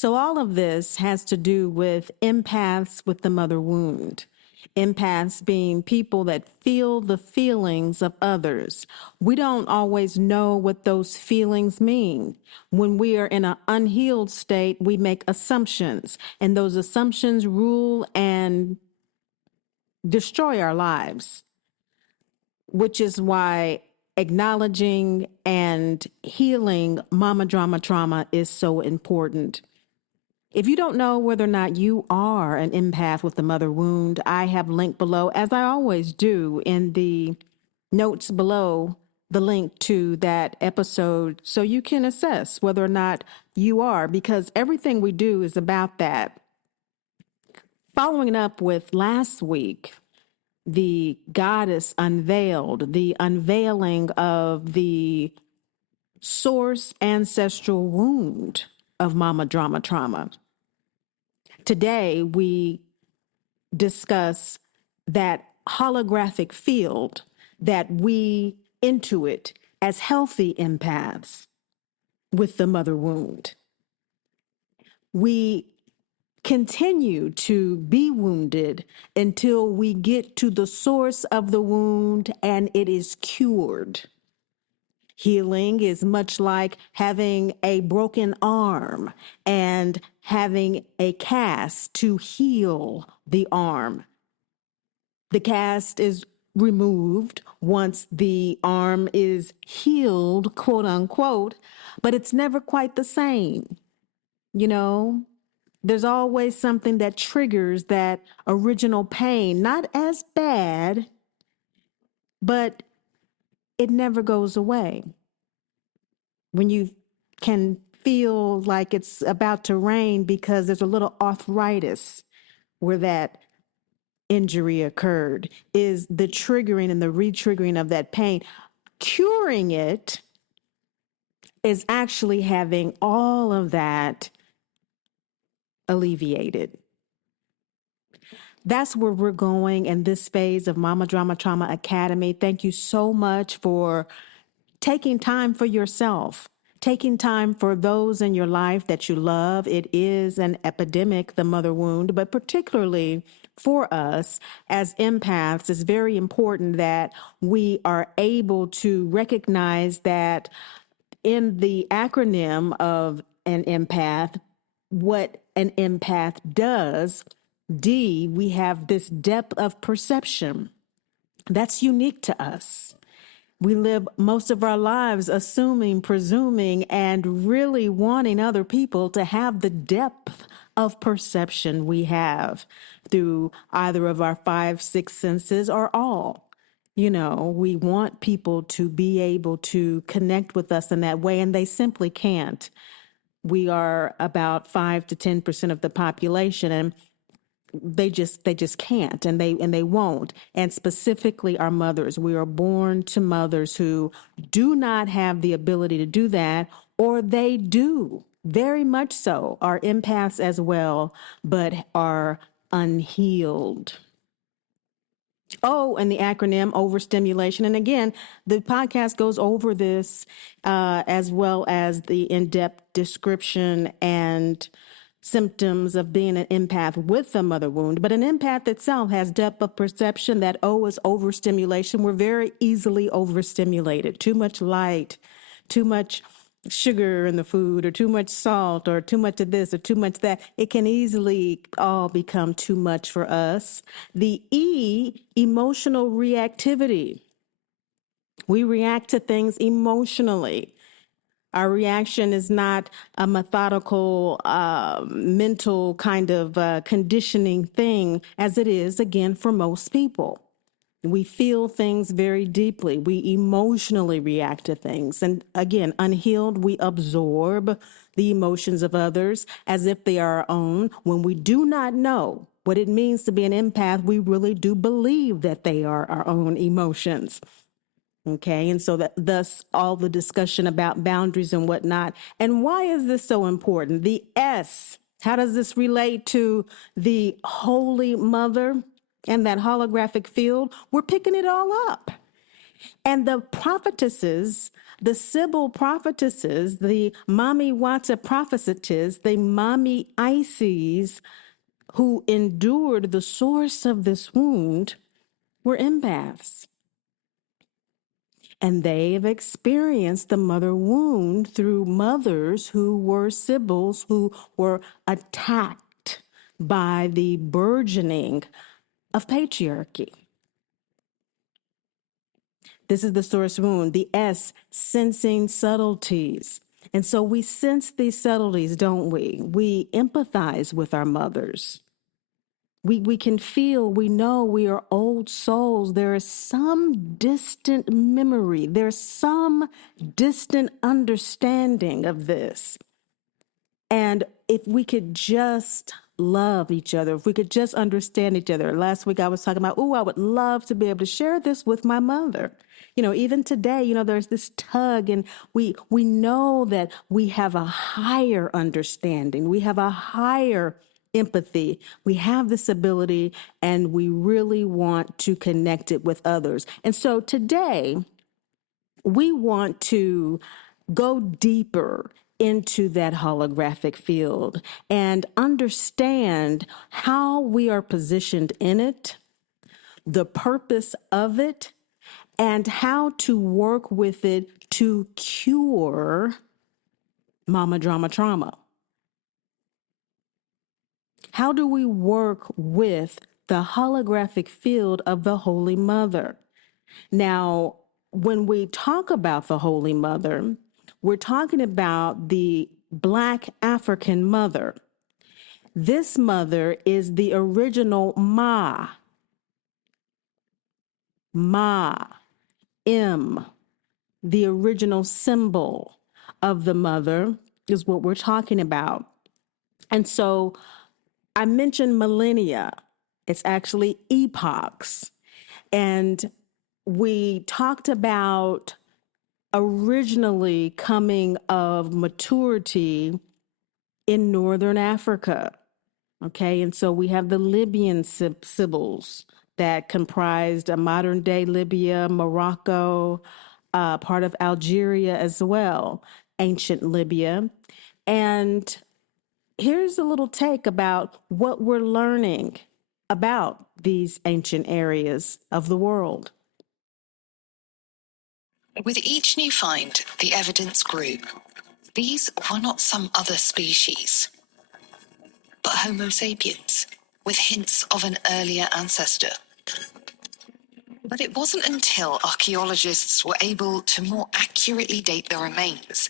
So all of this has to do with empaths with the mother wound. Empaths being people that feel the feelings of others. We don't always know what those feelings mean. When we are in an unhealed state, we make assumptions, and those assumptions rule and destroy our lives, which is why acknowledging and healing mama drama trauma is so important. If you don't know whether or not you are an empath with the mother wound, I have linked below, as I always do in the notes below, the link to that episode so you can assess whether or not you are, because everything we do is about that. Following up with last week, the goddess unveiled, the unveiling of the source ancestral wound of mama drama trauma. Today, we discuss that holographic field that we intuit as healthy empaths with the mother wound. We continue to be wounded until we get to the source of the wound and it is cured. Healing is much like having a broken arm and having a cast to heal the arm. The cast is removed once the arm is healed, quote unquote, but it's never quite the same. You know, there's always something that triggers that original pain, not as bad, but it never goes away. When you can feel like it's about to rain because there's a little arthritis where that injury occurred, is the triggering and the re-triggering of that pain. Curing it is actually having all of that alleviated. That's where we're going in this phase of Mama Drama Trauma Academy. Thank you so much for taking time for yourself, taking time for those in your life that you love. It is an epidemic, the mother wound, but particularly for us as empaths, it's very important that we are able to recognize that in the acronym of an empath, what an empath does, D, we have this depth of perception. That's unique to us. We live most of our lives assuming, presuming, and really wanting other people to have the depth of perception we have through either of our 5, 6 senses or all. You know, we want people to be able to connect with us in that way, and they simply can't. We are about 5 to 10% of the population, and they just can't, and they won't. And specifically our mothers, we are born to mothers who do not have the ability to do that, or they do very much so, are empaths as well, but are unhealed. Oh, and the acronym overstimulation. And again, the podcast goes over this as well as the in-depth description and symptoms of being an empath with a mother wound. But an empath itself has depth of perception. That O is overstimulation. We're very easily overstimulated. Too much light, too much sugar in the food, or too much salt, or too much of this, or too much that. It can easily all become too much for us. The E, emotional reactivity. We react to things emotionally. Our reaction is not a methodical, mental kind of conditioning thing, as it is, again, for most people. We feel things very deeply. We emotionally react to things. And again, unhealed, we absorb the emotions of others as if they are our own. When we do not know what it means to be an empath, we really do believe that they are our own emotions. Okay, and so that thus all the discussion about boundaries and whatnot. And why is this so important? The S, how does this relate to the Holy Mother and that holographic field? We're picking it all up. And the prophetesses, the Sibyl prophetesses, the MAMI WATA prophetesses, the MAMI Ices who endured the source of this wound were empaths. And they've experienced the mother wound through mothers who were Sibyls, who were attacked by the burgeoning of patriarchy. This is the source wound. The S, sensing subtleties. And so we sense these subtleties, don't we? We empathize with our mothers. We can feel, we know we are old souls. There is some distant memory. There's some distant understanding of this. And if we could just love each other, if we could just understand each other. Last week I was talking about, I would love to be able to share this with my mother. Even today, there's this tug, and we know that we have a higher understanding. We have a higher empathy. We have this ability, and we really want to connect it with others. And so today, we want to go deeper into that holographic field and understand how we are positioned in it, the purpose of it, and how to work with it to cure mama drama trauma. How do we work with the holographic field of the Holy Mother? Now, when we talk about the Holy Mother, we're talking about the Black African mother. This mother is the original Ma, M, the original symbol of the mother is what we're talking about. And so I mentioned millennia. It's actually epochs. And we talked about originally coming of maturity in Northern Africa. Okay, and so we have the Libyan Sibyls that comprised a modern day Libya, Morocco, part of Algeria as well, ancient Libya. And here's a little take about what we're learning about these ancient areas of the world. With each new find, the evidence grew. These were not some other species, but Homo sapiens, with hints of an earlier ancestor. But it wasn't until archaeologists were able to more accurately date the remains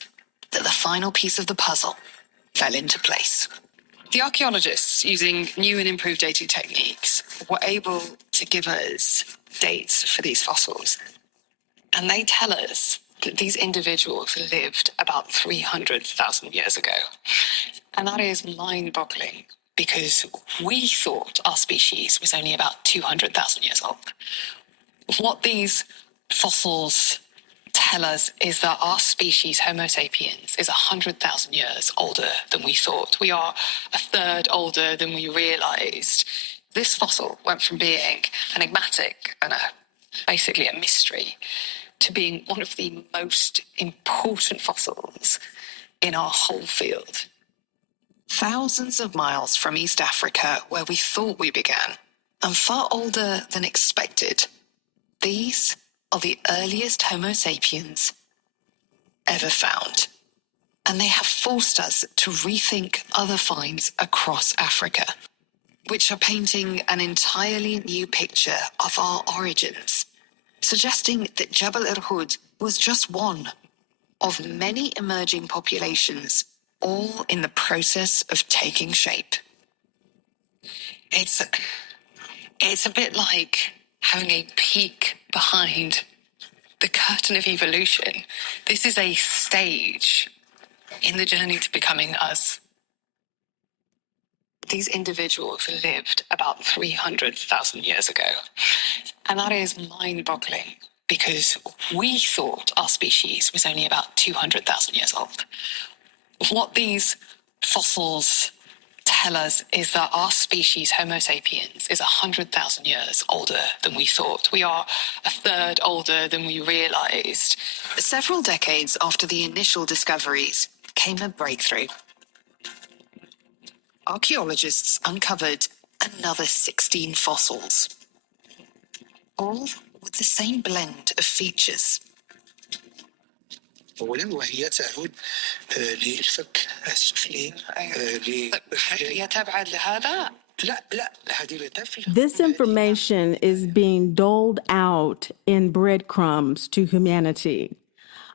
that the final piece of the puzzle fell into place. The archaeologists, using new and improved dating techniques, were able to give us dates for these fossils. And they tell us that these individuals lived about 300,000 years ago. And that is mind-boggling, because we thought our species was only about 200,000 years old. What these fossils tell us is that our species, Homo sapiens, is 100,000 years older than we thought. We are a third older than we realized. This fossil went from being enigmatic and basically a mystery to being one of the most important fossils in our whole field. Thousands of miles from East Africa, where we thought we began, and far older than expected, these are the earliest Homo sapiens ever found. And they have forced us to rethink other finds across Africa, which are painting an entirely new picture of our origins, suggesting that Jabal Irhoud was just one of many emerging populations, all in the process of taking shape. It's a bit like having a peek behind the curtain of evolution. This is a stage in the journey to becoming us. These individuals lived about 300,000 years ago. And that is mind-boggling, because we thought our species was only about 200,000 years old. What these fossils tell tell us is that our species, Homo sapiens, is 100,000 years older than we thought. We are a third older than we realized. Several decades after the initial discoveries came a breakthrough. Archaeologists uncovered another 16 fossils, all with the same blend of features. أولاً وهي تعود للفك السفلي هي تبعد لهذا؟ لا هذه لتفل. This information is being doled out in breadcrumbs to humanity.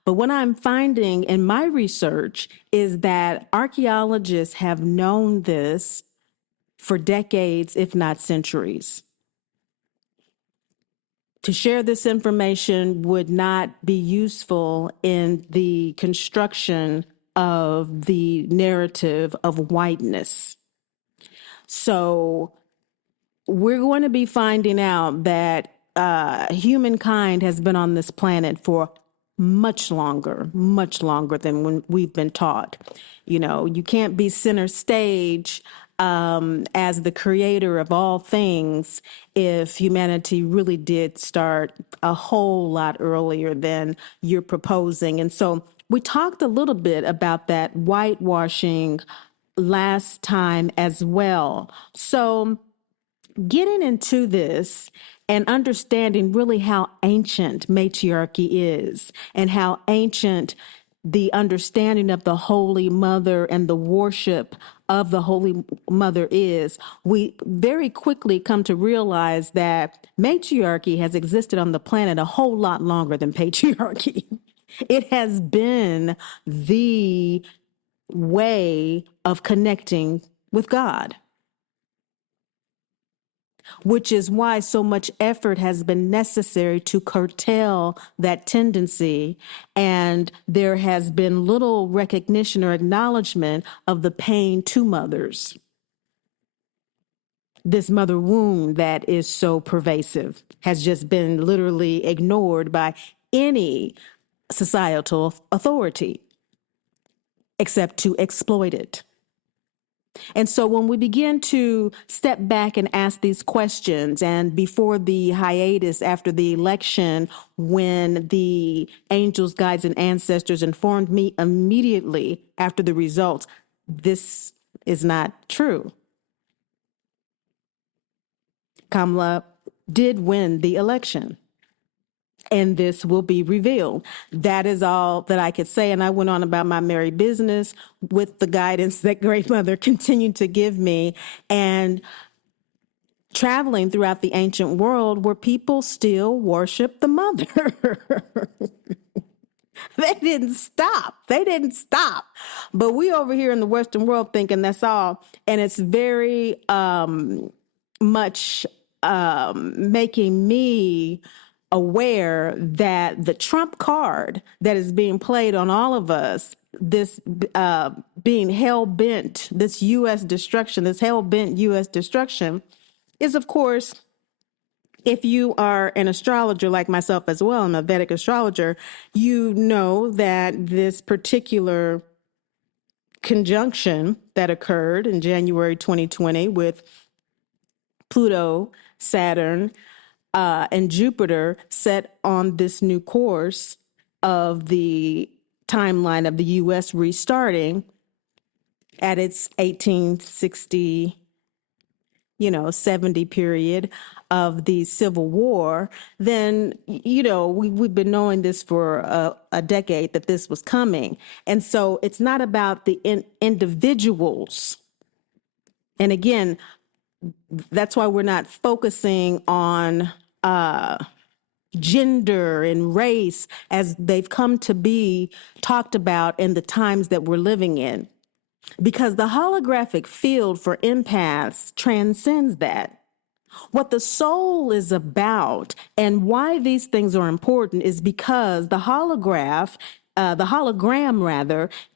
But what I'm finding in my research is that archaeologists have known this for decades, if not centuries. To share this information would not be useful in the construction of the narrative of whiteness. So we're going to be finding out that humankind has been on this planet for much longer than when we've been taught. You know, you can't be center stage as the creator of all things if humanity really did start a whole lot earlier than you're proposing. And so we talked a little bit about that whitewashing last time as well. So getting into this and understanding really how ancient matriarchy is and how ancient the understanding of the Holy Mother and the worship of the Holy Mother is, we very quickly come to realize that matriarchy has existed on the planet a whole lot longer than patriarchy. It has been the way of connecting with God, which is why so much effort has been necessary to curtail that tendency. And there has been little recognition or acknowledgement of the pain to mothers. This mother wound that is so pervasive has just been literally ignored by any societal authority except to exploit it. And so when we begin to step back and ask these questions, and before the hiatus after the election, when the angels, guides, and ancestors informed me immediately after the results, this is not true. Kamala did win the election, and this will be revealed. That is all that I could say. And I went on about my merry business with the guidance that Great Mother continued to give me, and traveling throughout the ancient world where people still worship the mother. They didn't stop. But we over here in the Western world thinking that's all. And it's very much making me aware that the trump card that is being played on all of us, this being hell-bent, this U.S. destruction, this hell-bent U.S. destruction, is, of course, if you are an astrologer like myself as well, I'm a Vedic astrologer, you know that this particular conjunction that occurred in January 2020 with Pluto, Saturn, and Jupiter set on this new course of the timeline of the U.S. restarting at its 1860 70 period of the Civil War, then, we've been knowing this for a decade that this was coming. And so it's not about the individuals. And again, that's why we're not focusing on gender and race as they've come to be talked about in the times that we're living in. Because the holographic field for empaths transcends that. What the soul is about and why these things are important is because the hologram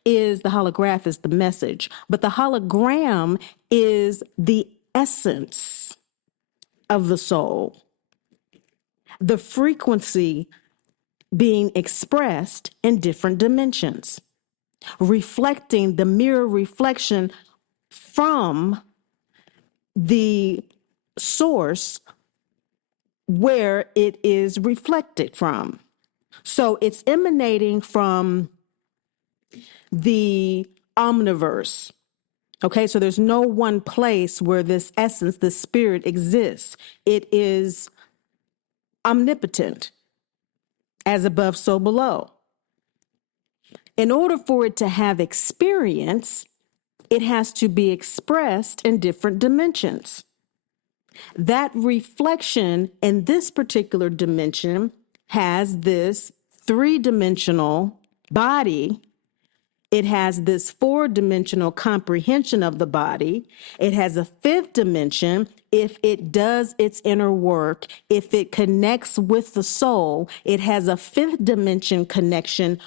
is the message, but the hologram is the essence of the soul. The frequency being expressed in different dimensions, reflecting the mirror reflection from the source where it is reflected from. So it's emanating from the omniverse. Okay, so there's no one place where this essence, this spirit exists. It is omnipotent, as above, so below. In order for it to have experience, it has to be expressed in different dimensions. That reflection in this particular dimension has this three-dimensional body. It has this four-dimensional comprehension of the body. It has a fifth dimension. If it does its inner work, if it connects with the soul, it has a fifth dimension connection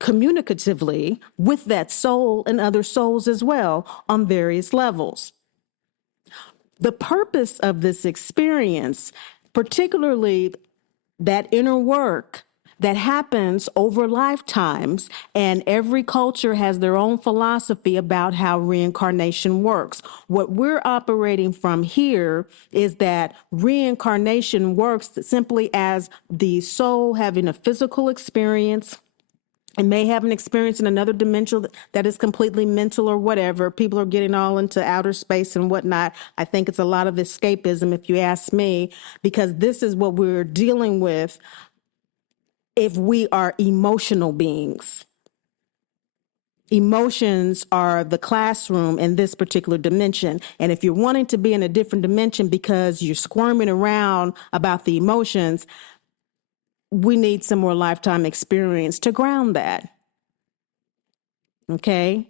communicatively with that soul and other souls as well on various levels. The purpose of this experience, particularly that inner work that happens over lifetimes, and every culture has their own philosophy about how reincarnation works. What we're operating from here is that reincarnation works simply as the soul having a physical experience. It may have an experience in another dimension that is completely mental or whatever. People are getting all into outer space and whatnot. I think it's a lot of escapism, if you ask me, because this is what we're dealing with if we are emotional beings. Emotions are the classroom in this particular dimension. And if you're wanting to be in a different dimension because you're squirming around about the emotions, we need some more lifetime experience to ground that. Okay?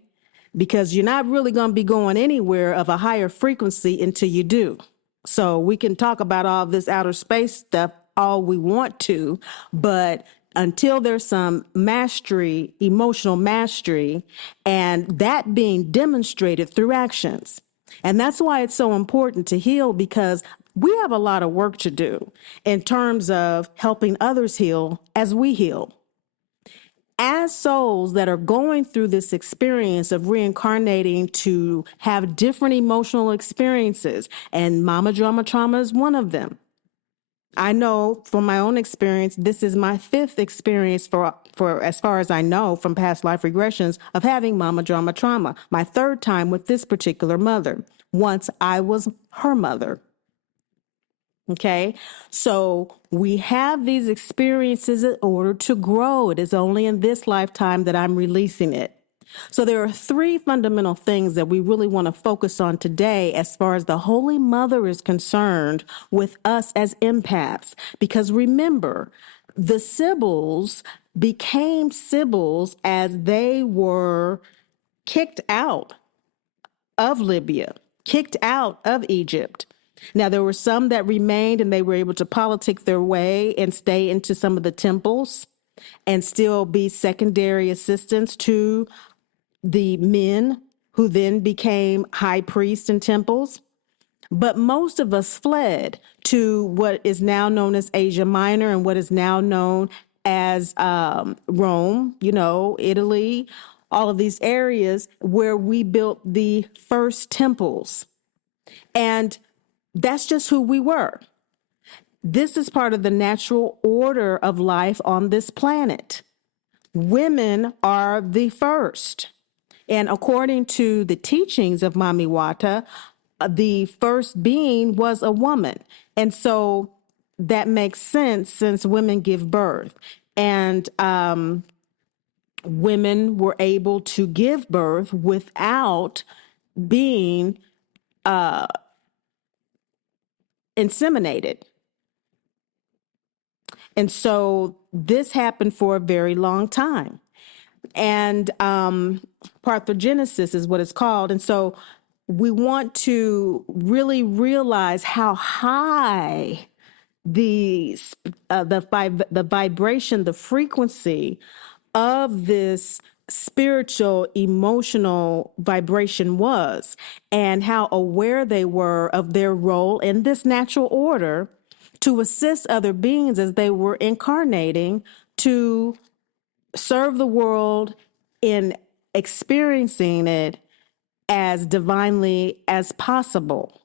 Because you're not really going to be going anywhere of a higher frequency until you do. So we can talk about all this outer space stuff all we want to, but until there's some mastery, emotional mastery, and that being demonstrated through actions. And that's why it's so important to heal, because we have a lot of work to do in terms of helping others heal as we heal. As souls that are going through this experience of reincarnating to have different emotional experiences, and mama drama trauma is one of them. I know from my own experience, this is my fifth experience for as far as I know from past life regressions of having mama drama trauma. My third time with this particular mother. Once I was her mother. Okay, so we have these experiences in order to grow. It is only in this lifetime that I'm releasing it. So there are three fundamental things that we really want to focus on today as far as the Holy Mother is concerned with us as empaths. Because remember, the Sibyls became Sibyls as they were kicked out of Libya, kicked out of Egypt. Now, there were some that remained and they were able to politic their way and stay into some of the temples and still be secondary assistants to the men who then became high priests in temples. But most of us fled to what is now known as Asia Minor and what is now known as Rome, Italy, all of these areas where we built the first temples. And that's just who we were. This is part of the natural order of life on this planet. Women are the first. And according to the teachings of MAMI WATA, the first being was a woman. And so that makes sense since women give birth. And women were able to give birth without being inseminated. And so this happened for a very long time. And parthenogenesis is what it's called. And so we want to really realize how high the vibration, the frequency of this spiritual, emotional vibration was, and how aware they were of their role in this natural order to assist other beings as they were incarnating to serve the world in experiencing it as divinely as possible.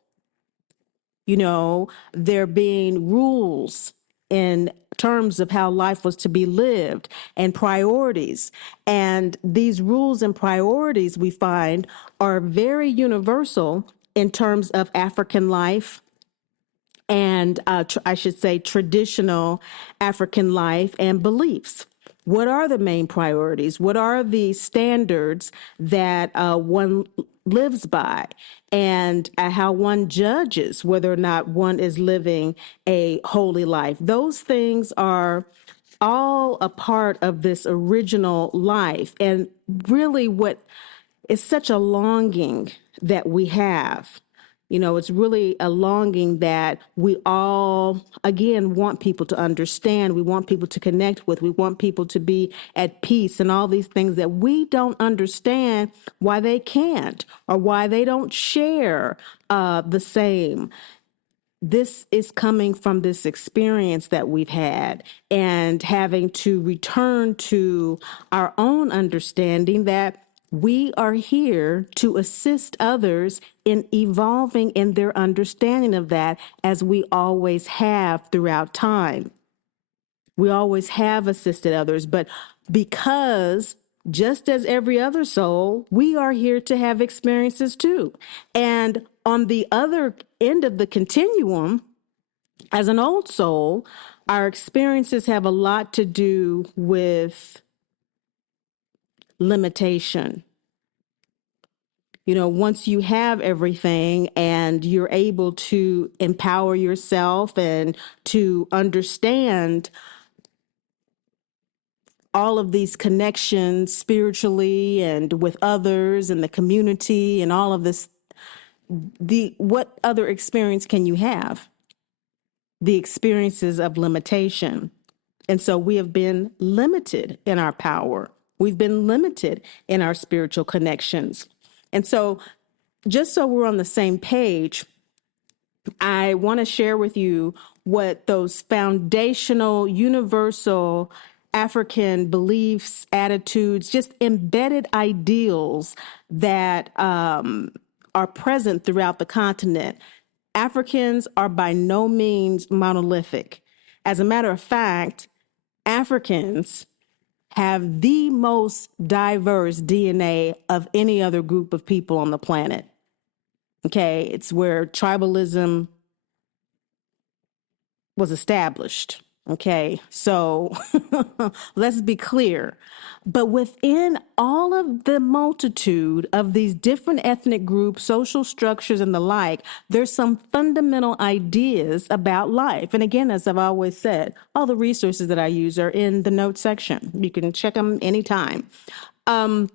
You know, there being rules in terms of how life was to be lived and priorities. And these rules and priorities we find are very universal in terms of African life and I should say traditional African life and beliefs. What are the main priorities? What are the standards that one lives by, and how one judges whether or not one is living a holy life? Those things are all a part of this original life, and really what is such a longing that we have. You know, it's really a longing that we all, again, want people to understand. We want people to connect with. We want people to be at peace and all these things that we don't understand why they can't or why they don't share the same. This is coming from this experience that we've had and having to return to our own understanding that we are here to assist others in evolving in their understanding of that, as we always have throughout time. We always have assisted others, but because just as every other soul, we are here to have experiences too. And on the other end of the continuum, as an old soul, our experiences have a lot to do with limitation. You know, once you have everything and you're able to empower yourself and to understand all of these connections spiritually and with others and the community and all of this, what other experience can you have? The experiences of limitation. And so we have been limited in our power. We've been limited in our spiritual connections. And so just so we're on the same page, I want to share with you what those foundational, universal African beliefs, attitudes, just embedded ideals that are present throughout the continent. Africans are by no means monolithic. As a matter of fact, Africans have the most diverse DNA of any other group of people on the planet. Okay, it's where tribalism was established. Okay, so let's be clear. But within all of the multitude of these different ethnic groups, social structures, and the like, there's some fundamental ideas about life. And again, as I've always said, all the resources that I use are in the notes section. You can check them anytime. The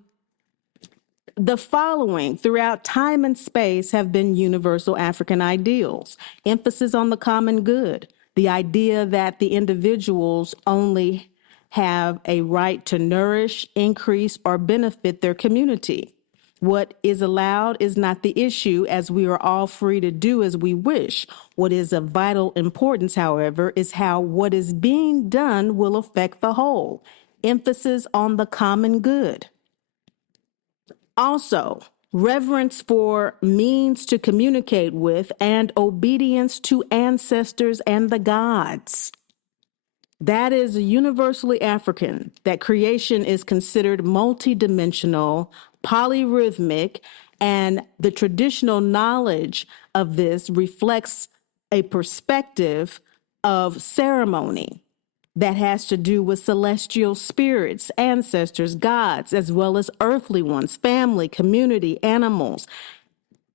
following throughout time and space have been universal African ideals: emphasis on the common good, the idea that the individuals only have a right to nourish, increase, or benefit their community. What is allowed is not the issue, as we are all free to do as we wish. What is of vital importance, however, is how what is being done will affect the whole. Emphasis on the common good. Also, reverence for means to communicate with and obedience to ancestors and the gods. That is universally African, that creation is considered multidimensional, polyrhythmic, and the traditional knowledge of this reflects a perspective of ceremony that has to do with celestial spirits, ancestors, gods, as well as earthly ones, family, community, animals,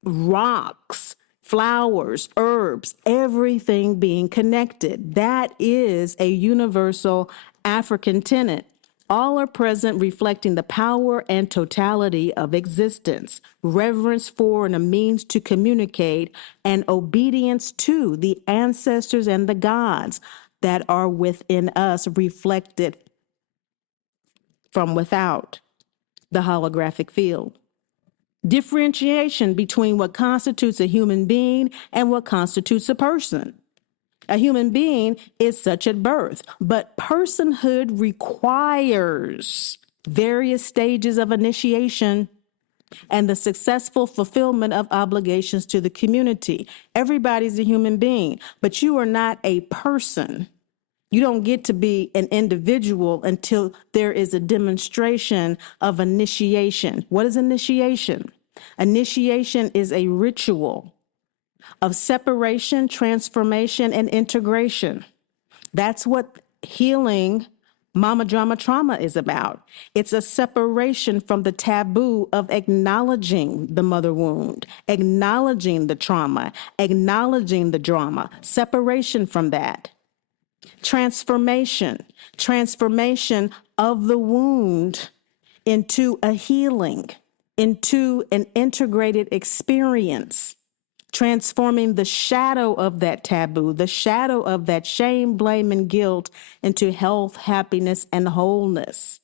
rocks, flowers, herbs, everything being connected. That is a universal African tenet. All are present, reflecting the power and totality of existence, reverence for and a means to communicate, and obedience to the ancestors and the gods that are within us, reflected from without the holographic field. Differentiation between what constitutes a human being and what constitutes a person. A human being is such at birth, but personhood requires various stages of initiation. and the successful fulfillment of obligations to the community. Everybody's a human being, but you are not a person. You don't get to be an individual until there is a demonstration of initiation. What is initiation? Initiation is a ritual of separation, transformation, and integration. That's what healing mama drama trauma is about. It's a separation from the taboo of acknowledging the mother wound, acknowledging the trauma, acknowledging the drama, separation from that. Transformation of the wound into a healing, into an integrated experience, transforming the shadow of that taboo, the shadow of that shame, blame, and guilt into health, happiness, and wholeness,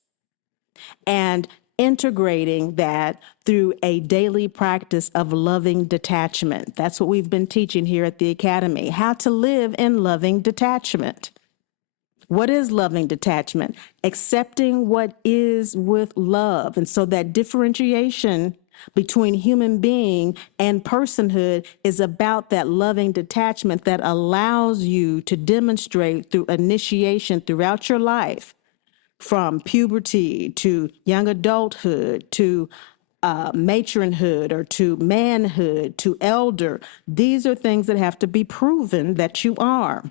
and integrating that through a daily practice of loving detachment. That's what we've been teaching here at the Academy, how to live in loving detachment. What is loving detachment? Accepting what is with love. And so that differentiation between human being and personhood is about that loving detachment that allows you to demonstrate through initiation throughout your life, from puberty to young adulthood to matronhood or to manhood to elder. These are things that have to be proven that you are.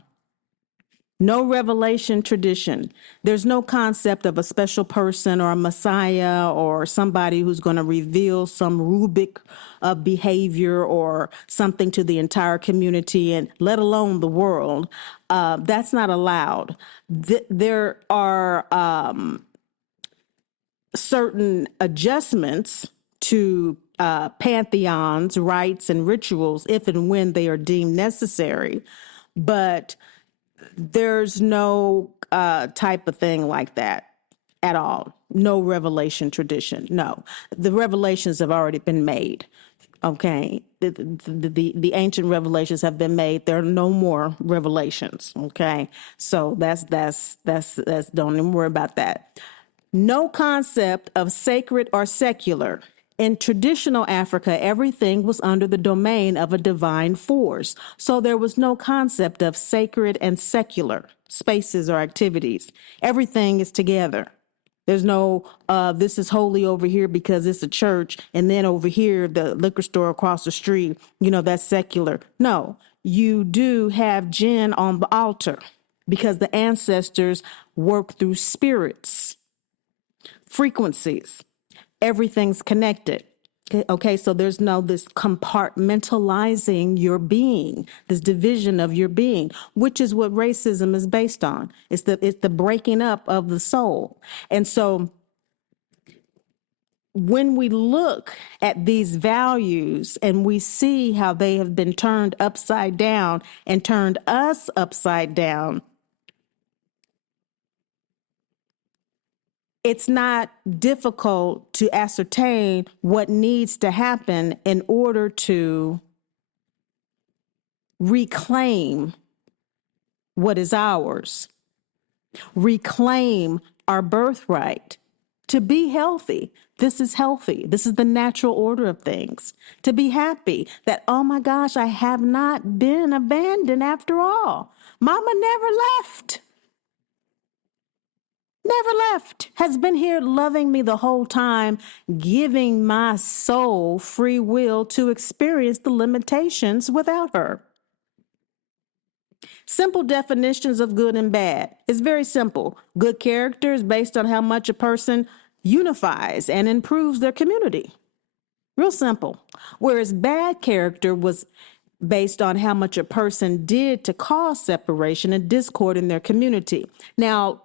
No revelation tradition. There's no concept of a special person or a messiah or somebody who's going to reveal some rubric of behavior or something to the entire community, and let alone the world. That's not allowed. There are certain adjustments to pantheons, rites, and rituals if and when they are deemed necessary, but there's no type of thing like that at all. No revelation tradition. No, the revelations have already been made. Okay, the ancient revelations have been made. There are no more revelations. Okay, so that's don't even worry about that. No concept of sacred or secular. In traditional Africa, everything was under the domain of a divine force. So there was no concept of sacred and secular spaces or activities. Everything is together. There's no, this is holy over here because it's a church, and then over here, the liquor store across the street, that's secular. No, you do have gin on the altar because the ancestors work through spirits, frequencies. Everything's connected. Okay, so there's no this compartmentalizing your being, this division of your being, which is what racism is based on. It's the breaking up of the soul. And so when we look at these values and we see how they have been turned upside down and turned us upside down, it's not difficult to ascertain what needs to happen in order to reclaim what is ours, reclaim our birthright, to be healthy. This is healthy. This is the natural order of things. To be happy that, oh my gosh, I have not been abandoned after all. Mama never left. Never left, has been here loving me the whole time, giving my soul free will to experience the limitations without her. Simple definitions of good and bad. It's very simple. Good character is based on how much a person unifies and improves their community. Real simple. Whereas bad character was based on how much a person did to cause separation and discord in their community. Now,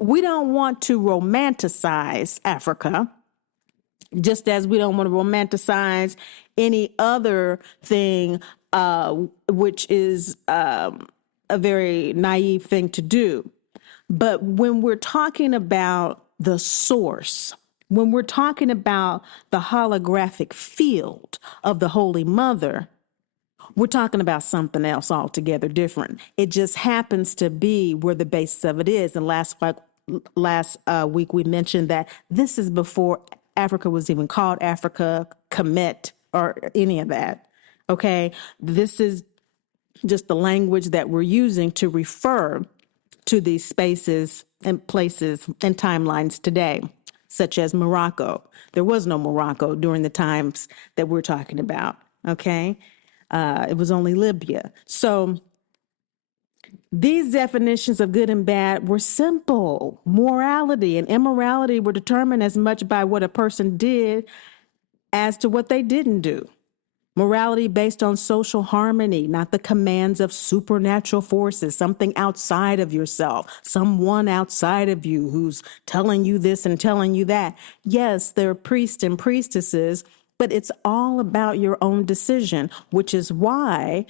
we don't want to romanticize Africa, just as we don't want to romanticize any other thing, which is a very naive thing to do. But when we're talking about the source, when we're talking about the holographic field of the Holy Mother, we're talking about something else altogether different. It just happens to be where the basis of it is. And last week we mentioned that this is before Africa was even called Africa, Kemet, or any of that. Okay. This is just the language that we're using to refer to these spaces and places and timelines today, such as Morocco. There was no Morocco during the times that we're talking about. Okay. It was only Libya. So these definitions of good and bad were simple. Morality and immorality were determined as much by what a person did as to what they didn't do. Morality based on social harmony, not the commands of supernatural forces, something outside of yourself, someone outside of you who's telling you this and telling you that. Yes, there are priests and priestesses, but it's all about your own decision, which is why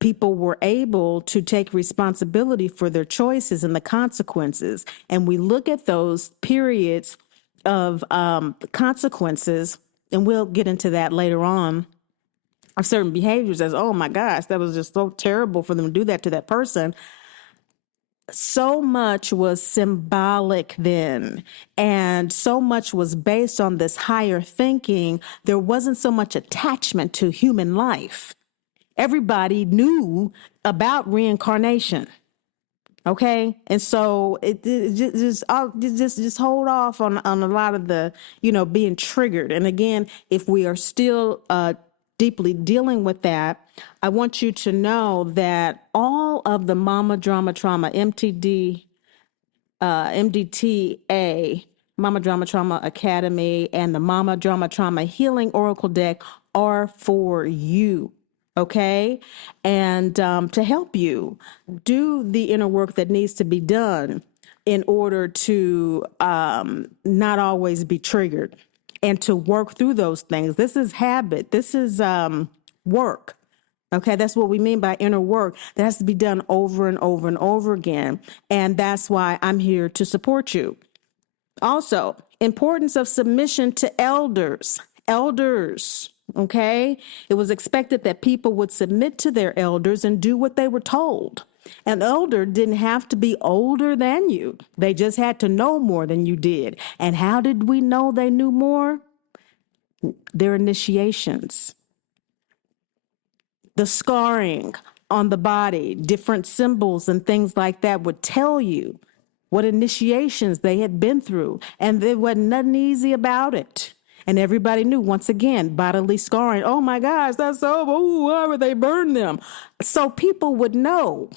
people were able to take responsibility for their choices and the consequences. And we look at those periods of consequences, and we'll get into that later on, of certain behaviors as, oh my gosh, that was just so terrible for them to do that to that person. So much was symbolic then, and so much was based on this higher thinking. There wasn't so much attachment to human life. Everybody knew about reincarnation. Okay. And so just hold off on a lot of the, being triggered. And again, if we are still deeply dealing with that, I want you to know that all of the Mama Drama Trauma, MDTA, Mama Drama Trauma Academy, and the Mama Drama Trauma Healing Oracle deck are for you. Okay. And to help you do the inner work that needs to be done in order to not always be triggered and to work through those things. This is habit. This is work. Okay, that's what we mean by inner work. That has to be done over and over and over again. And that's why I'm here to support you. Also, importance of submission to elders. Elders, okay? It was expected that people would submit to their elders and do what they were told. An elder didn't have to be older than you. They just had to know more than you did. And how did we know they knew more? Their initiations. The scarring on the body, different symbols and things like that would tell you what initiations they had been through. And there wasn't nothing easy about it. And everybody knew, once again, bodily scarring. Oh my gosh, that's so, why would they burn them? So people would know.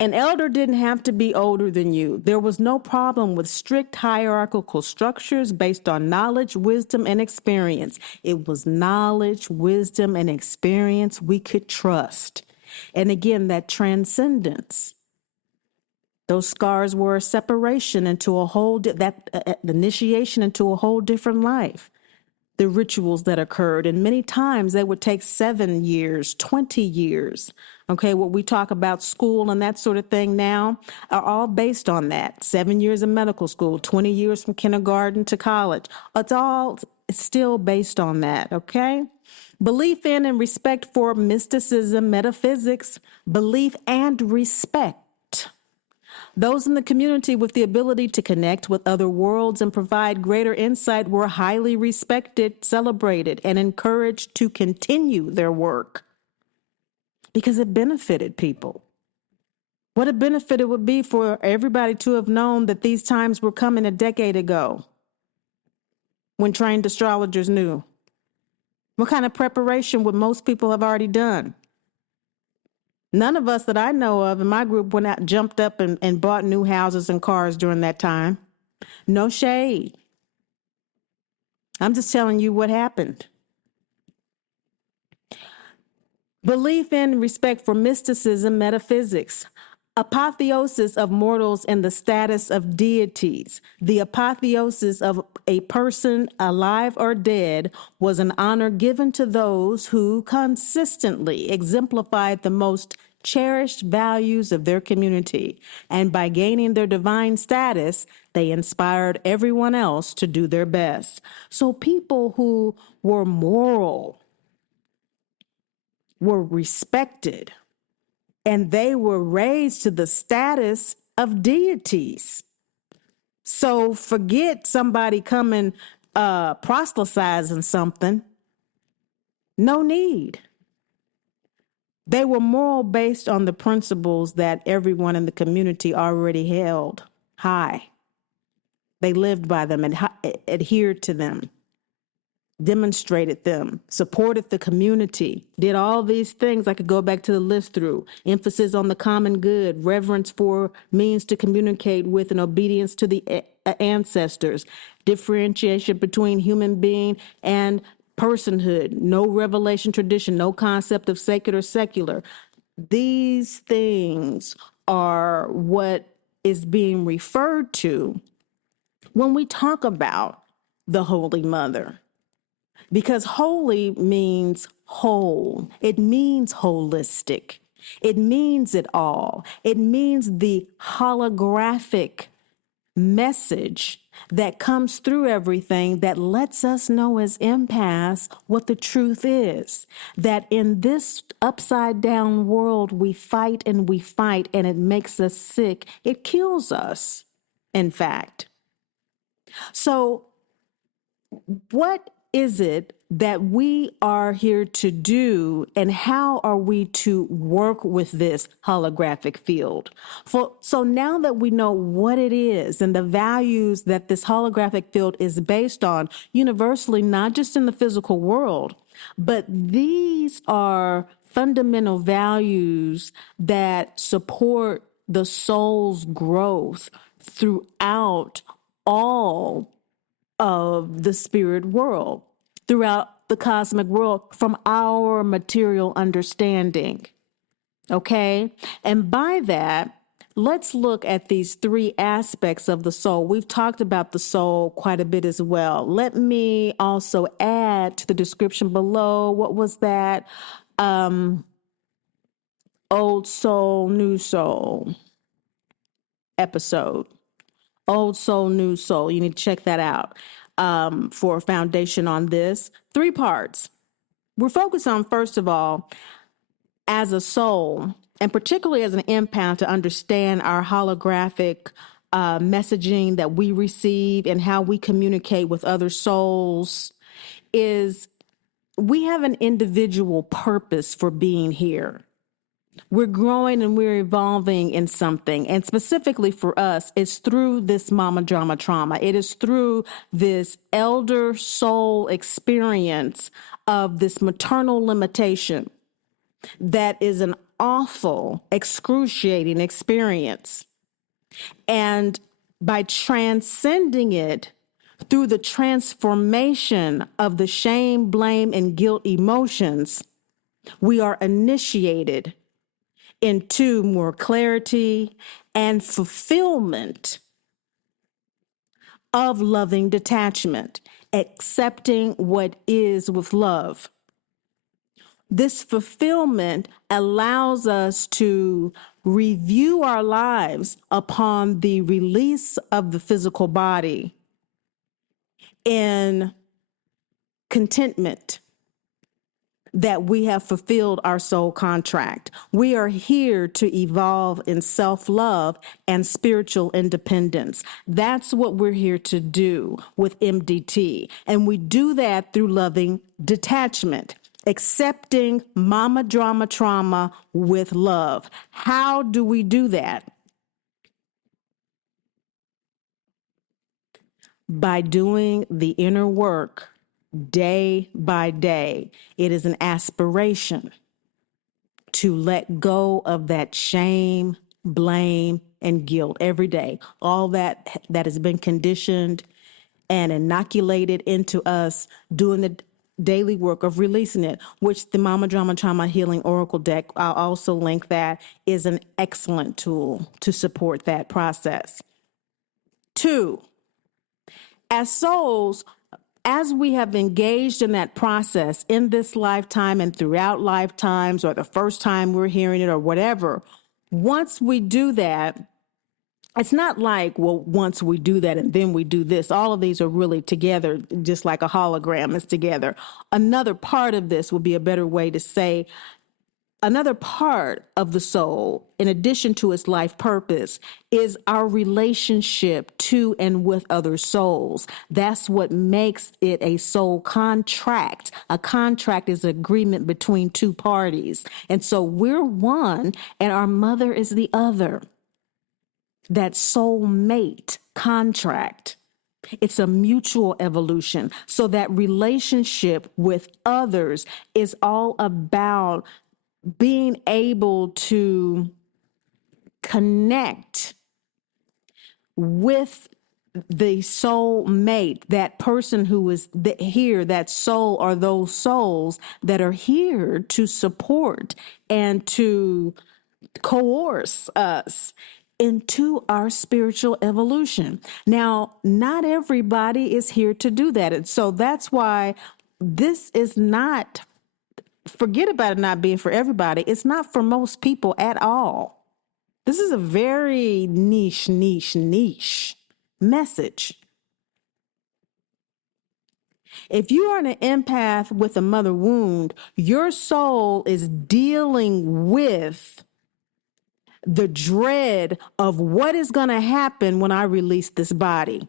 An elder didn't have to be older than you. There was no problem with strict hierarchical structures based on knowledge, wisdom, and experience. It was knowledge, wisdom, and experience we could trust. And again, that transcendence. Those scars were a separation into a whole, initiation into a whole different life. The rituals that occurred, and many times they would take 7 years, 20 years. Okay, what we talk about school and that sort of thing now are all based on that. 7 years of medical school, 20 years from kindergarten to college. It's still based on that, okay? Belief in and respect for mysticism, metaphysics, belief and respect. Those in the community with the ability to connect with other worlds and provide greater insight were highly respected, celebrated, and encouraged to continue their work because it benefited people. What a benefit it would be for everybody to have known that these times were coming a decade ago when trained astrologers knew. What kind of preparation would most people have already done? None of us that I know of in my group went out, jumped up and bought new houses and cars during that time. No shade. I'm just telling you what happened. Belief in respect for mysticism, metaphysics. Apotheosis of mortals in the status of deities. The apotheosis of a person, alive or dead, was an honor given to those who consistently exemplified the most cherished values of their community. And by gaining their divine status, they inspired everyone else to do their best. So people who were moral were respected, and they were raised to the status of deities. So forget somebody coming proselytizing something. No need. They were moral based on the principles that everyone in the community already held high. They lived by them and adhered to them, demonstrated them, supported the community, did all these things. I could go back to the list through emphasis on the common good, reverence for means to communicate with, and obedience to the ancestors, differentiation between human being and personhood, no revelation tradition, no concept of sacred or secular. These things are what is being referred to when we talk about the Holy Mother. Because holy means whole. It means holistic. It means it all. It means the holographic message that comes through everything that lets us know as empaths what the truth is. That in this upside down world, we fight and it makes us sick. It kills us, in fact. So what is it that we are here to do, and how are we to work with this holographic field? So now that we know what it is and the values that this holographic field is based on universally, not just in the physical world, but these are fundamental values that support the soul's growth throughout all of the spirit world, throughout the cosmic world, from our material understanding. Okay? And by that, let's look at these three aspects of the soul. We've talked about the soul quite a bit as well. Let me also add to the description below, what was that? Old soul, new soul episode. Old soul, new soul. You need to check that out for a foundation on this. 3 parts. We're focused on, first of all, as a soul, and particularly as an empath, to understand our holographic messaging that we receive and how we communicate with other souls, is we have an individual purpose for being here. We're growing and we're evolving in something. And specifically for us, it's through this mama drama trauma. It is through this elder soul experience of this maternal limitation that is an awful, excruciating experience. And by transcending it through the transformation of the shame, blame, and guilt emotions, we are initiated into more clarity and fulfillment of loving detachment, accepting what is with love. This fulfillment allows us to review our lives upon the release of the physical body in contentment that we have fulfilled our soul contract. We are here to evolve in self-love and spiritual independence. That's what we're here to do with MDT. And we do that through loving detachment, accepting mama drama trauma with love. How do we do that? By doing the inner work day by day. It is an aspiration to let go of that shame, blame, and guilt every day. All that has been conditioned and inoculated into us, doing the daily work of releasing it, which the Mama Drama Trauma Healing Oracle deck, I'll also link that, is an excellent tool to support that process. 2, as souls, as we have engaged in that process in this lifetime and throughout lifetimes, or the first time we're hearing it or whatever, once we do that, it's not like, well, once we do that and then we do this. All of these are really together, just like a hologram is together. Another part of this would be a better way to say, Another part of the soul, in addition to its life purpose, is our relationship to and with other souls. That's what makes it a soul contract. A contract is an agreement between two parties. And so we're one and our mother is the other. That soul mate contract. It's a mutual evolution. So that relationship with others is all about being able to connect with the soul mate, that person who is here, that soul or those souls that are here to support and to coerce us into our spiritual evolution. Now, not everybody is here to do that. And so that's why this is not, forget about it not being for everybody. It's not for most people at all. This is a very niche message. If you are an empath with a mother wound, your soul is dealing with the dread of what is going to happen when I release this body.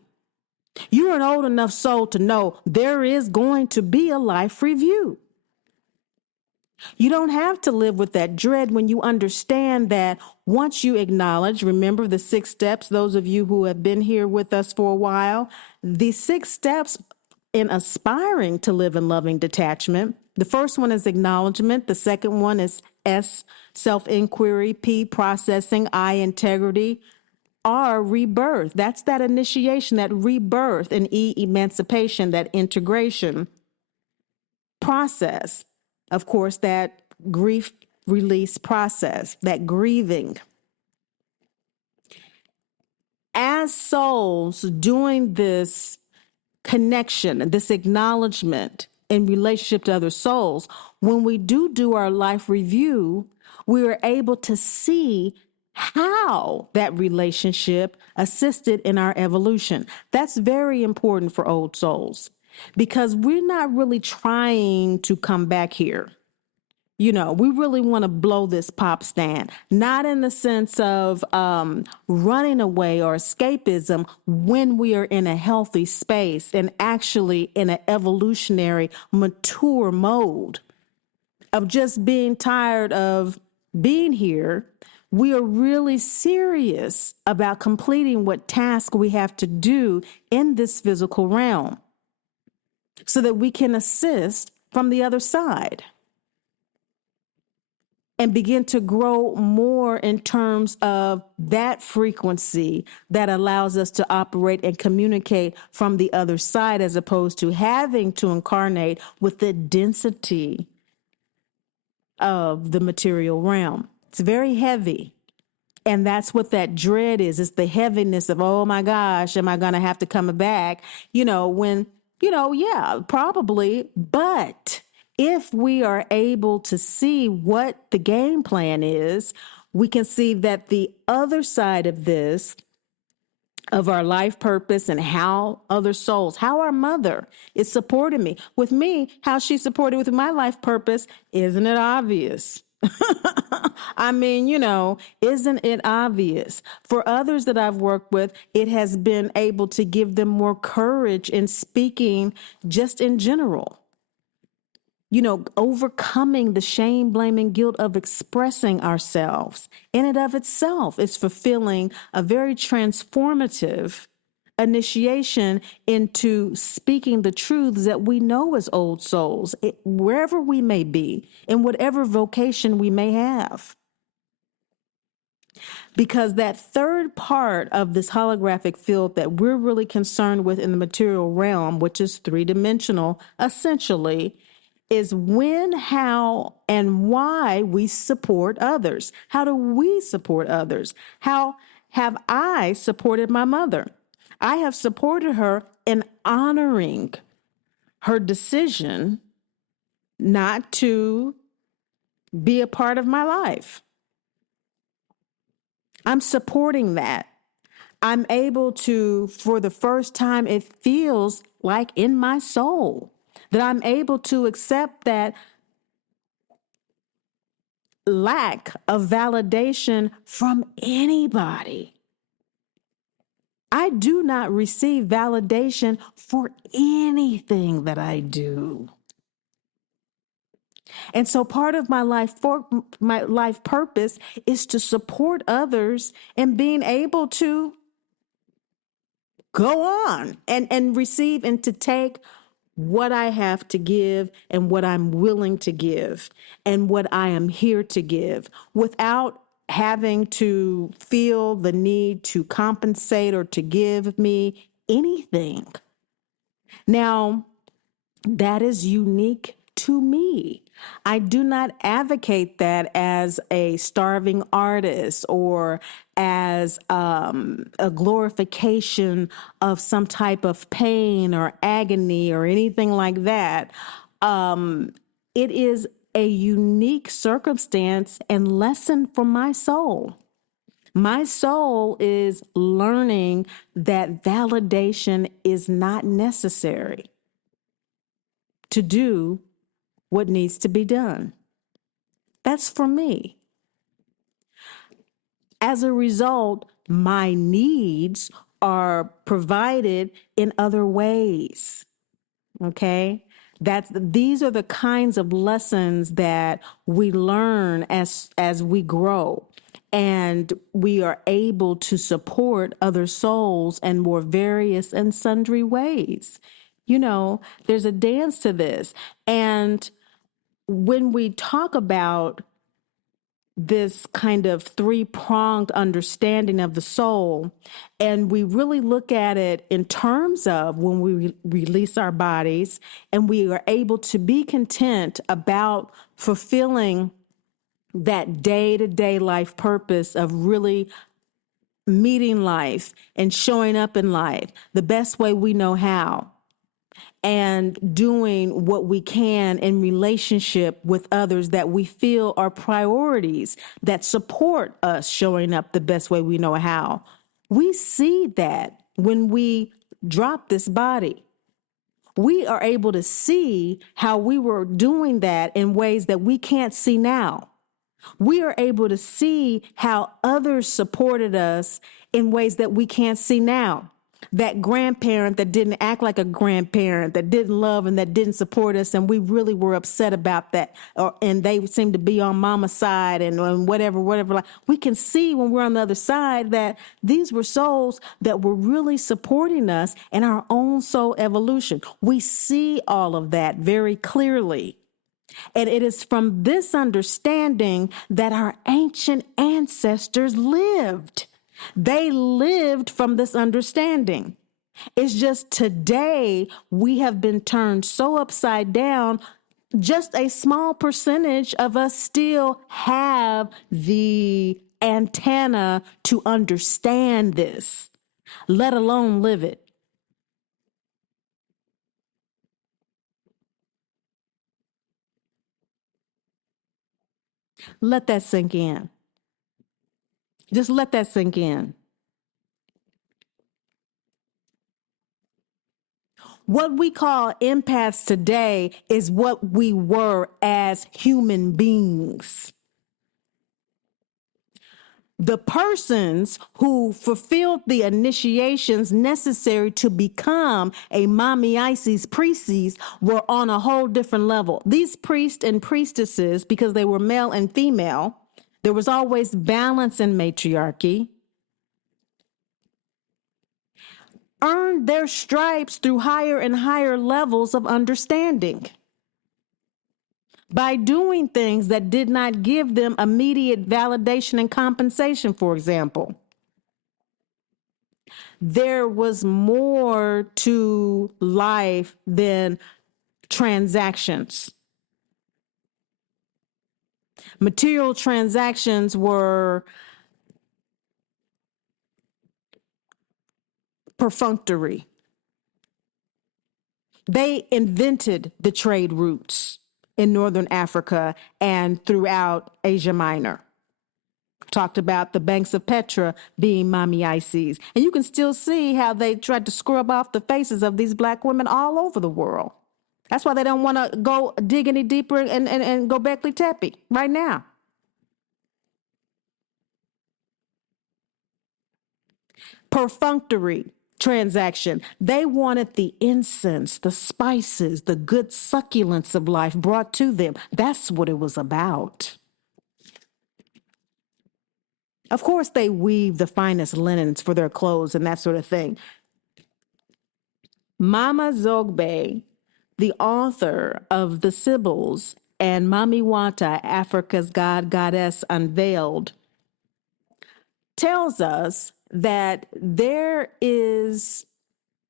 You're an old enough soul to know there is going to be a life review. You don't have to live with that dread when you understand that once you acknowledge, remember the 6 steps, those of you who have been here with us for a while, the 6 steps in aspiring to live in loving detachment. The first one is acknowledgement. The second one is S, self-inquiry, P, processing, I, integrity, R, rebirth. That's that initiation, that rebirth, and E, emancipation, that integration process. Of course, that grief release process, that grieving. As souls doing this connection, this acknowledgement in relationship to other souls, when we do our life review, we are able to see how that relationship assisted in our evolution. That's very important for old souls because we're not really trying to come back here. You know, we really want to blow this pop stand, not in the sense of running away or escapism when we are in a healthy space and actually in an evolutionary, mature mode of just being tired of being here. We are really serious about completing what task we have to do in this physical realm so that we can assist from the other side and begin to grow more in terms of that frequency that allows us to operate and communicate from the other side, as opposed to having to incarnate with the density of the material realm. It's very heavy. And that's what that dread is. It's the heaviness of, oh my gosh, am I going to have to come back? Yeah, probably. But if we are able to see what the game plan is, we can see that the other side of this, of our life purpose and how other souls, how our mother is supporting me. With me, how she supported with my life purpose, isn't it obvious? I mean, isn't it obvious? For others that I've worked with, it has been able to give them more courage in speaking just in general. Overcoming the shame, blame, and guilt of expressing ourselves in and of itself is fulfilling a very transformative initiation into speaking the truths that we know as old souls, wherever we may be, in whatever vocation we may have. Because that third part of this holographic field that we're really concerned with in the material realm, which is 3-dimensional, essentially, is when, how, and why we support others. How do we support others? How have I supported my mother? I have supported her in honoring her decision not to be a part of my life. I'm supporting that. I'm able to, for the first time, it feels like in my soul that I'm able to accept that lack of validation from anybody. I do not receive validation for anything that I do. And so part of my life purpose is to support others in being able to go on and receive and to take what I have to give and what I'm willing to give and what I am here to give without having to feel the need to compensate or to give me anything. Now, that is unique to me. I do not advocate that as a starving artist or as a glorification of some type of pain or agony or anything like that. It is a unique circumstance and lesson for my soul. My soul is learning that validation is not necessary to do what needs to be done. That's for me. As a result, my needs are provided in other ways. Okay? These are the kinds of lessons that we learn as we grow. And we are able to support other souls in more various and sundry ways. You know, there's a dance to this. And when we talk about this kind of three-pronged understanding of the soul, and we really look at it in terms of when we release our bodies and we are able to be content about fulfilling that day-to-day life purpose of really meeting life and showing up in life the best way we know how, and doing what we can in relationship with others that we feel are priorities that support us showing up the best way we know how. We see that when we drop this body. We are able to see how we were doing that in ways that we can't see now. We are able to see how others supported us in ways that we can't see now. That grandparent that didn't act like a grandparent, that didn't love and that didn't support us, and we really were upset about that, and they seemed to be on mama's side and whatever. Like, we can see when we're on the other side that these were souls that were really supporting us in our own soul evolution. We see all of that very clearly. And it is from this understanding that our ancient ancestors lived. They lived from this understanding. It's just today we have been turned so upside down. Just a small percentage of us still have the antenna to understand this, let alone live it. Let that sink in. Just let that sink in. What we call empaths today is what we were as human beings. The persons who fulfilled the initiations necessary to become a MAMI Isis priestess were on a whole different level. These priests and priestesses, because they were male and female, there was always balance in matriarchy, earned their stripes through higher and higher levels of understanding. By doing things that did not give them immediate validation and compensation, for example. There was more to life than transactions. Material transactions were perfunctory. They invented the trade routes in Northern Africa and throughout Asia Minor. Talked about the banks of Petra being MAMI Isis. And you can still see how they tried to scrub off the faces of these black women all over the world. That's why they don't want to go dig any deeper and go Beckley Tepe right now. perfunctory transaction. They wanted the incense, the spices, the good succulence of life brought to them. That's what it was about. Of course, they weave the finest linens for their clothes and that sort of thing. Mama Zogbe, the author of The Sibyls and MAMI WATA, Africa's God, Goddess Unveiled, tells us that there is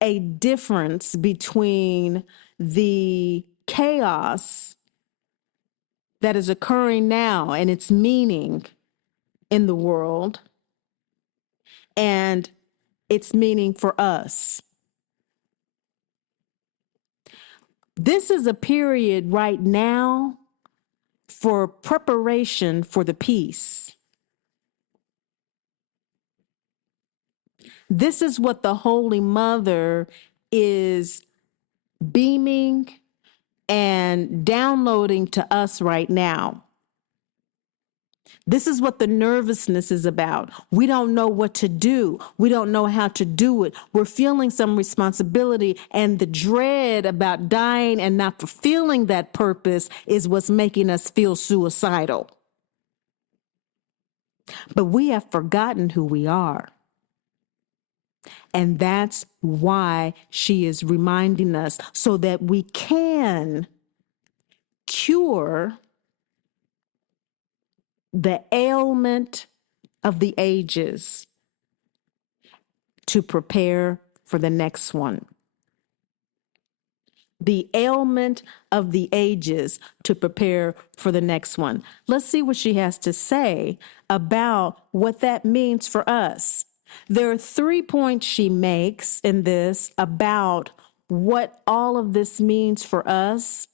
a difference between the chaos that is occurring now and its meaning in the world and its meaning for us. This is a period right now for preparation for the peace. This is what the Holy Mother is beaming and downloading to us right now. This is what the nervousness is about. We don't know what to do. We don't know how to do it. We're feeling some responsibility, and the dread about dying and not fulfilling that purpose is what's making us feel suicidal. But we have forgotten who we are. And that's why she is reminding us so that we can cure the ailment of the ages to prepare for the next one. The ailment of the ages to prepare for the next one. Let's see what she has to say about what that means for us. There are 3 points she makes in this about what all of this means for us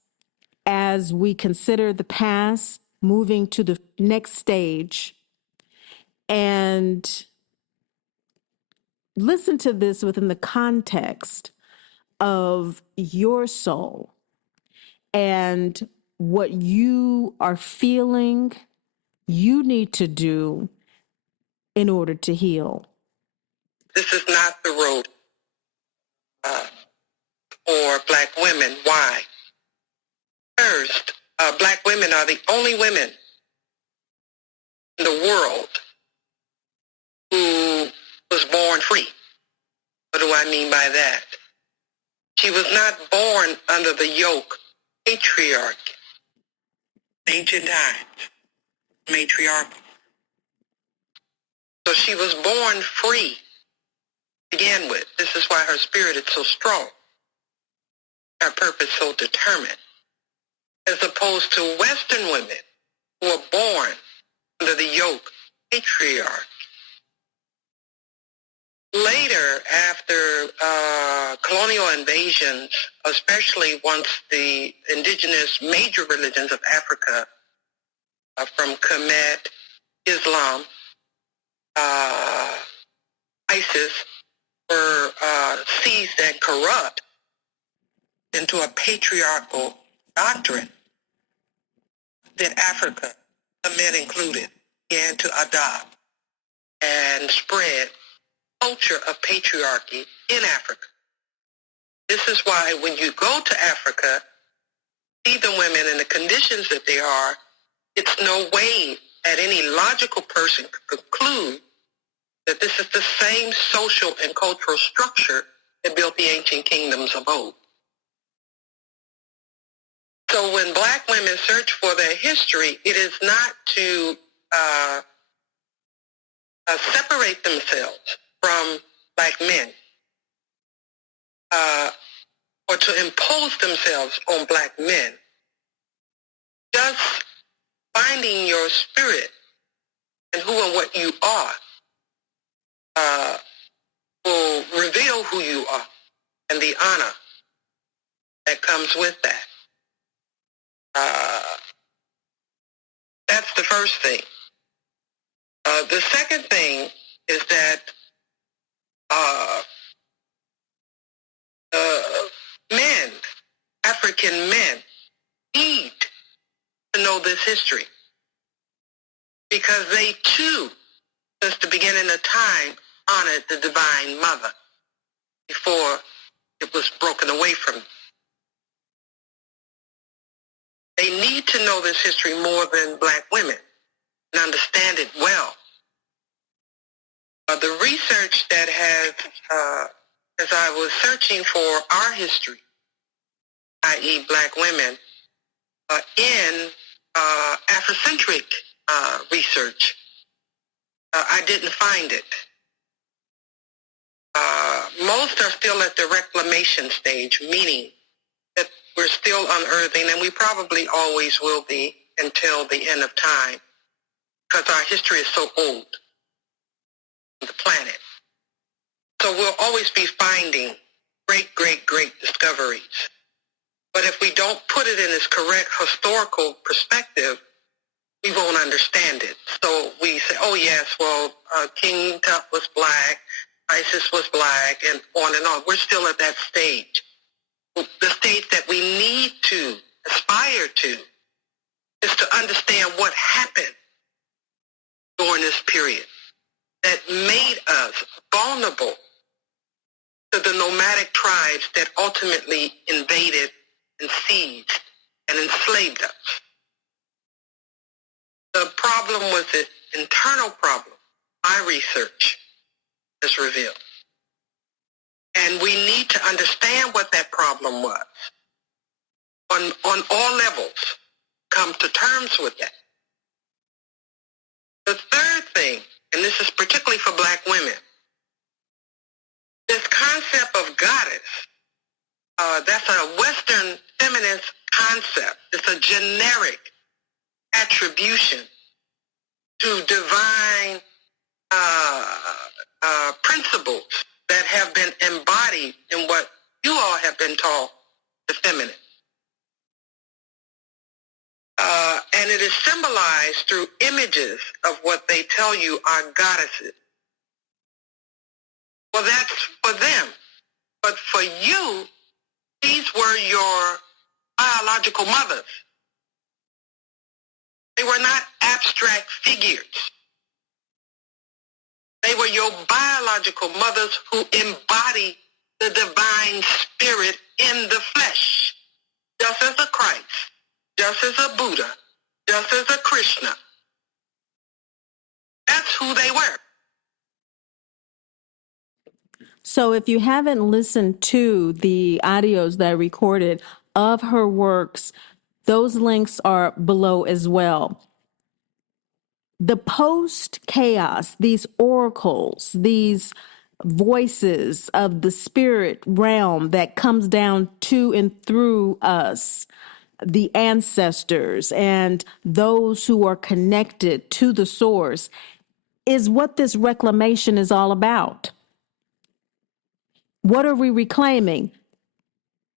as we consider the past, moving to the next stage. And listen to this within the context of your soul and what you are feeling you need to do in order to heal. This is not the road for Black women. Why? First, Black women are the only women in the world who was born free. What do I mean by that? She was not born under the yoke of patriarchy. Ancient times, matriarchal. So she was born free to begin with. This is why her spirit is so strong, her purpose so determined, as opposed to Western women who were born under the yoke of patriarchy. Later, after colonial invasions, especially once the indigenous major religions of Africa, from Kemet, Islam, ISIS, were seized and corrupt into a patriarchal doctrine, then Africa, the men included, began to adopt and spread culture of patriarchy in Africa. This is why when you go to Africa, see the women in the conditions that they are, it's no way that any logical person could conclude that this is the same social and cultural structure that built the ancient kingdoms of old. So when Black women search for their history, it is not to separate themselves from Black men or to impose themselves on Black men. Just finding your spirit and who and what you are will reveal who you are and the honor that comes with that. That's the first thing. The second thing is that men, African men, need to know this history because they too, since the beginning of time, honored the Divine Mother before it was broken away from them. They need to know this history more than Black women and understand it well. The research that has, as I was searching for our history, i.e. Black women, in Afrocentric research, I didn't find it. Most are still at the reclamation stage, meaning that we're still unearthing, and we probably always will be until the end of time, because our history is so old on the planet. So we'll always be finding great, great, great discoveries. But if we don't put it in its correct historical perspective, we won't understand it. So we say, oh yes, well, King Tut was Black, Isis was Black, and on and on. We're still at that stage. The stage that we need to aspire to is to understand what happened during this period that made us vulnerable to the nomadic tribes that ultimately invaded and seized and enslaved us. The problem was an internal problem my research has revealed. And we need to understand what that problem was. On all levels, come to terms with that. The third thing, and this is particularly for Black women, this concept of goddess, that's a Western feminist concept. It's a generic attribution to divine principles that have been embodied in what you all have been taught, the feminine. And it is symbolized through images of what they tell you are goddesses. Well, that's for them. But for you, these were your biological mothers. They were not abstract figures. They were your biological mothers who embody the divine spirit in the flesh, just as a Christ, just as a Buddha, just as a Krishna. That's who they were. So if you haven't listened to the audios that I recorded of her works, those links are below as well. The post-chaos, these oracles, these voices of the spirit realm that comes down to and through us, the ancestors and those who are connected to the source, is what this reclamation is all about. What are we reclaiming?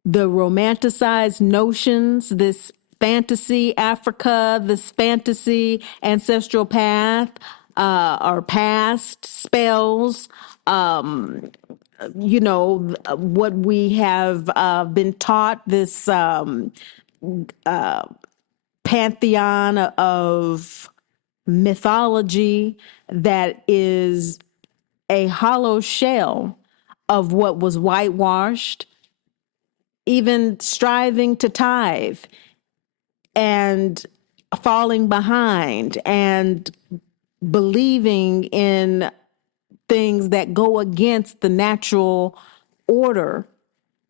The romanticized notions, this fantasy Africa, this fantasy ancestral path, our past spells, what we have been taught, this pantheon of mythology that is a hollow shell of what was whitewashed, even striving to tithe and falling behind and believing in things that go against the natural order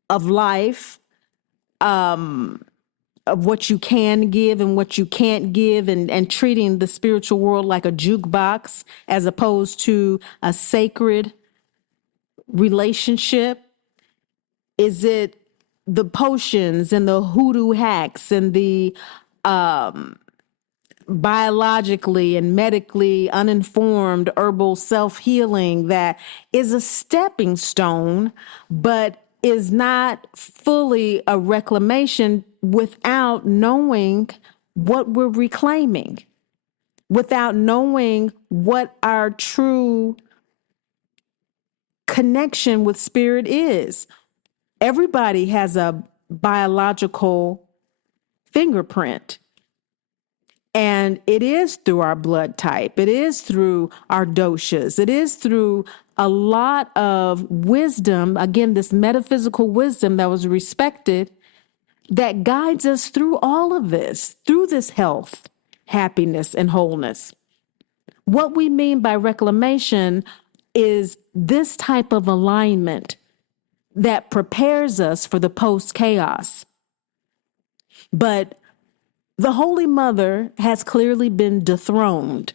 of life, of what you can give and what you can't give, and treating the spiritual world like a jukebox as opposed to a sacred relationship. Is it the potions and the hoodoo hacks and the biologically and medically uninformed herbal self-healing that is a stepping stone, but is not fully a reclamation without knowing what we're reclaiming, without knowing what our true connection with spirit is? Everybody has a biological fingerprint. And it is through our blood type. It is through our doshas. It is through a lot of wisdom, again, this metaphysical wisdom that was respected, that guides us through all of this, through this health, happiness, and wholeness. What we mean by reclamation is this type of alignment that prepares us for the post-chaos. But the Holy Mother has clearly been dethroned.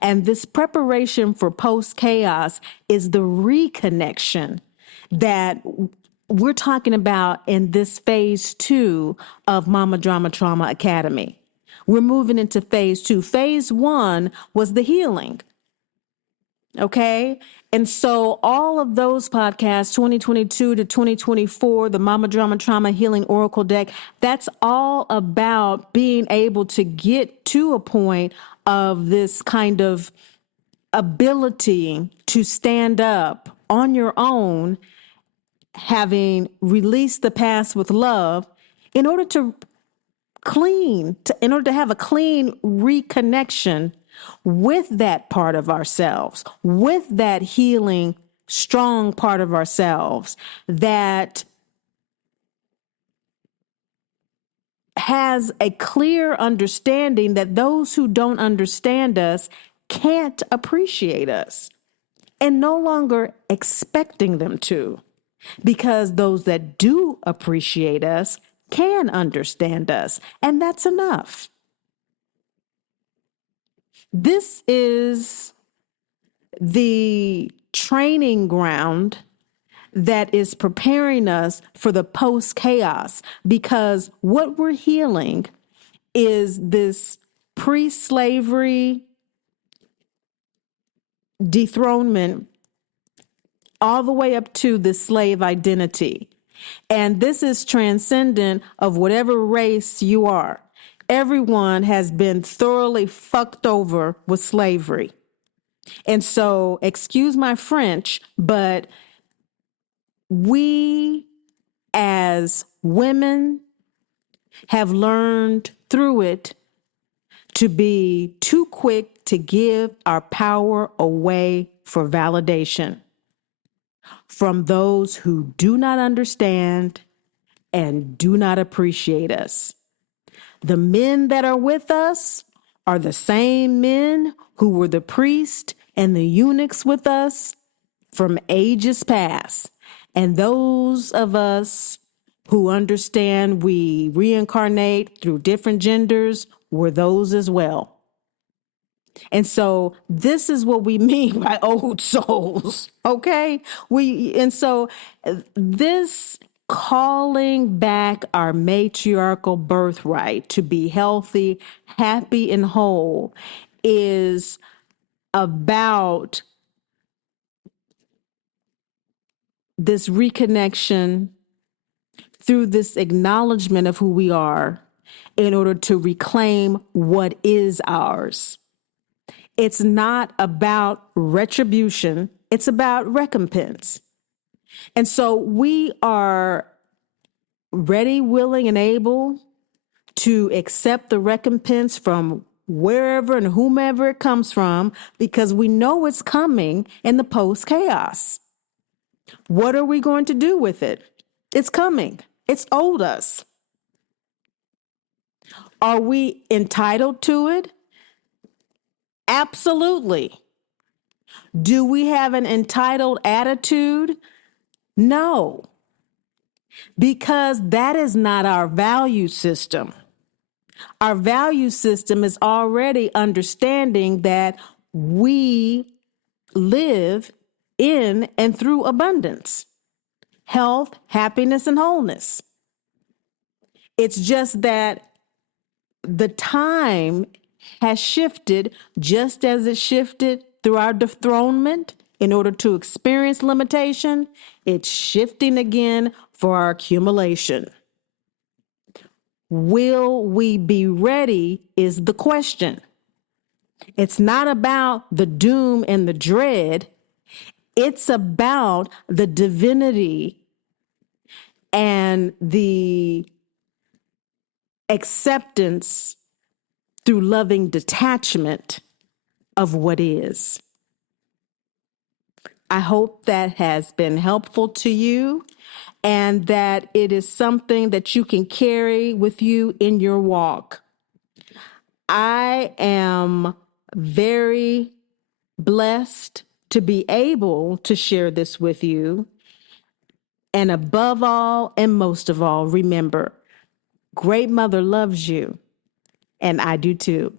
And this preparation for post-chaos is the reconnection that we're talking about in this phase 2 of Mama Drama Trauma Academy. We're moving into phase 2. Phase 1 was the healing. Okay. And so all of those podcasts, 2022 to 2024, the Mama Drama Trauma Healing Oracle deck, that's all about being able to get to a point of this kind of ability to stand up on your own, having released the past with love in order to in order to have a clean reconnection with that part of ourselves, with that healing, strong part of ourselves that has a clear understanding that those who don't understand us can't appreciate us, and no longer expecting them to, because those that do appreciate us can understand us, and that's enough. This is the training ground that is preparing us for the post-chaos, because what we're healing is this pre-slavery dethronement all the way up to the slave identity. And this is transcendent of whatever race you are. Everyone has been thoroughly fucked over with slavery. And so, excuse my French, but we as women have learned through it to be too quick to give our power away for validation from those who do not understand and do not appreciate us. The men that are with us are the same men who were the priests and the eunuchs with us from ages past. And those of us who understand we reincarnate through different genders were those as well. And so this is what we mean by old souls, okay? So this calling back our matriarchal birthright to be healthy, happy, and whole is about this reconnection through this acknowledgement of who we are in order to reclaim what is ours. It's not about retribution. It's about recompense. And so we are ready, willing, and able to accept the recompense from wherever and whomever it comes from, because we know it's coming in the post-chaos. What are we going to do with it? It's coming. It's owed us. Are we entitled to it? Absolutely. Do we have an entitled attitude? No, because that is not our value system. Our value system is already understanding that we live in and through abundance, health, happiness, and wholeness. It's just that the time has shifted, just as it shifted through our dethronement in order to experience limitation. It's shifting again for our accumulation. Will we be ready is the question. It's not about the doom and the dread. It's about the divinity and the acceptance through loving detachment of what is. I hope that has been helpful to you and that it is something that you can carry with you in your walk. I am very blessed to be able to share this with you. And above all, and most of all, remember, Great Mother loves you, and I do too.